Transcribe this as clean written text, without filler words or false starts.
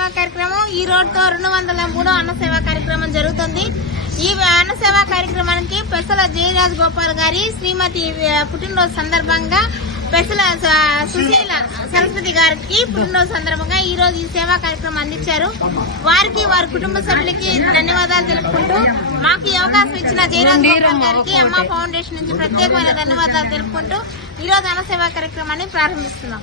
సేవా కార్యక్రమం ఈ రోడ్తో 203వ అన్న సేవా కార్యక్రమం జరుగుతుంది. ఈ అన్న సేవా కార్యక్రమానికి పెసల జయరాజ్ గోపాల్ గారి శ్రీమతి పుట్టినరోజు సందర్భంగా పెసల సుశీల సరస్వతి గారికి పుట్టినరోజు సందర్భంగా ఈ రోజు ఈ సేవా కార్యక్రమం అందించారు. వారికి వారి కుటుంబ సభ్యులకి ధన్యవాదాలు తెలుపుకుంటూ మాకు ఈ అవకాశం ఇచ్చిన జయరాజ్ గోపాల్ గారికి అమ్మ ఫౌండేషన్ నుంచి ప్రత్యేకమైన ధన్యవాదాలు తెలుపుకుంటూ ఈ రోజు అన్న సేవా కార్యక్రమాన్ని ప్రారంభిస్తున్నాం.